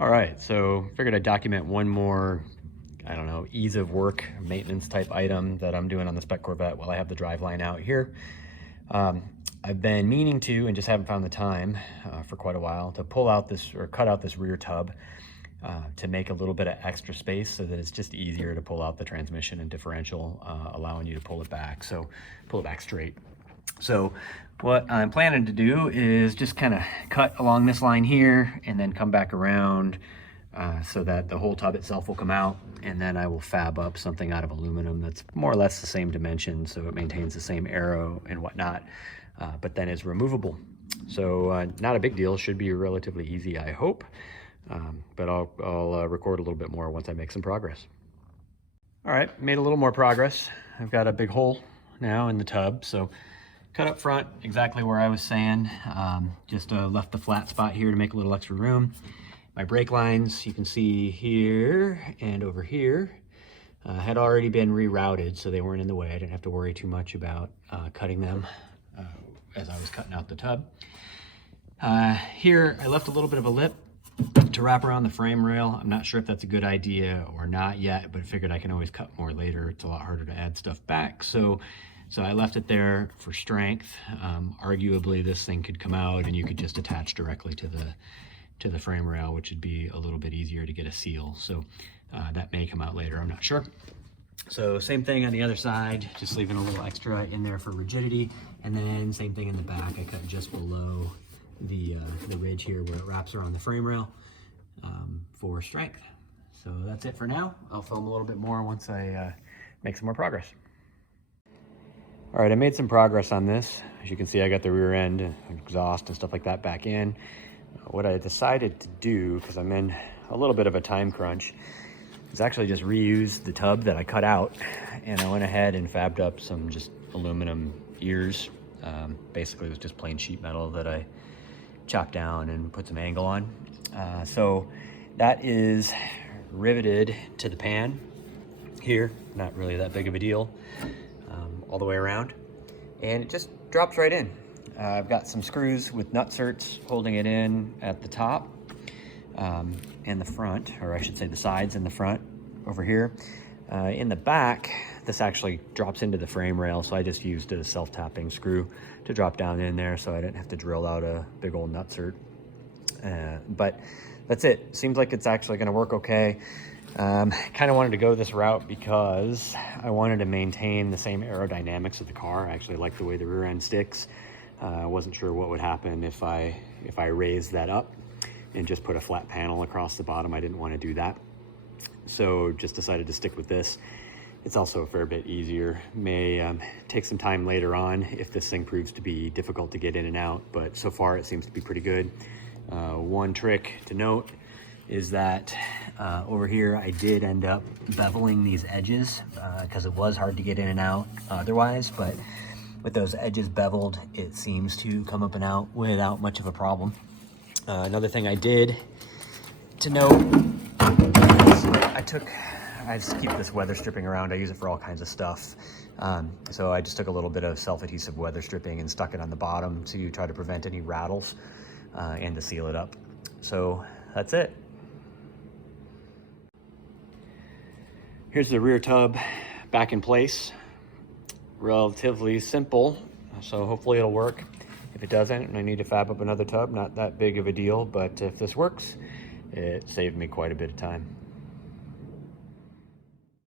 All right, so figured I'd document one more, I don't know, ease of work maintenance type item that I'm doing on the Spec Corvette while I have the driveline out here. I've been meaning to, and just haven't found the time for quite a while, to pull out this, or cut out this rear tub to make a little bit of extra space so that it's just easier to pull out the transmission and differential, allowing you to pull it back straight. So what I'm planning to do is just kind of cut along this line here and then come back around so that the whole tub itself will come out, and then I will fab up something out of aluminum that's more or less the same dimension, so it maintains the same arrow and whatnot, but then is removable. So not a big deal, should be relatively easy, I hope, but I'll record a little bit more once I make some progress. All right, made a little more progress. I've got a big hole now in the tub, so cut up front exactly where I was saying, just left the flat spot here to make a little extra room. My brake lines, you can see here and over here, had already been rerouted, so they weren't in the way. I didn't have to worry too much about cutting them as I was cutting out the tub. Here, I left a little bit of a lip to wrap around the frame rail. I'm not sure if that's a good idea or not yet, but I figured I can always cut more later. It's a lot harder to add stuff back. So I left it there for strength. Arguably, this thing could come out and you could just attach directly to the frame rail, which would be a little bit easier to get a seal. So that may come out later, I'm not sure. So same thing on the other side, just leaving a little extra in there for rigidity. And then same thing in the back, I cut just below the ridge here where it wraps around the frame rail for strength. So that's it for now. I'll film a little bit more once I make some more progress. All right, I made some progress on this. As you can see, I got the rear end exhaust and stuff like that back in. What I decided to do, because I'm in a little bit of a time crunch, is actually just reuse the tub that I cut out, and I went ahead and fabbed up some just aluminum ears. Basically, it was just plain sheet metal that I chopped down and put some angle on. So that is riveted to the pan here, not really that big of a deal. All the way around, and it just drops right in. I've got some screws with nutserts holding it in at the top and the front, or I should say the sides and the front over here. In the back, this actually drops into the frame rail, so I just used a self-tapping screw to drop down in there so I didn't have to drill out a big old nutsert. But that's it. Seems like it's actually gonna work okay. Kind of wanted to go this route because I wanted to maintain the same aerodynamics of the car. I actually like the way the rear end sticks. I wasn't sure what would happen if I raised that up and just put a flat panel across the bottom. I didn't want to do that, so just decided to stick with this. It's also a fair bit easier. May take some time later on if this thing proves to be difficult to get in and out, but so far it seems to be pretty good. One trick to note is that over here I did end up beveling these edges because it was hard to get in and out otherwise, but with those edges beveled, it seems to come up and out without much of a problem. Another thing I did to note is I just keep this weather stripping around. I use it for all kinds of stuff. So I just took a little bit of self-adhesive weather stripping and stuck it on the bottom to try to prevent any rattles and to seal it up. So that's it. Here's the rear tub back in place. Relatively simple, so hopefully it'll work. If it doesn't and I need to fab up another tub, not that big of a deal, but if this works, it saved me quite a bit of time.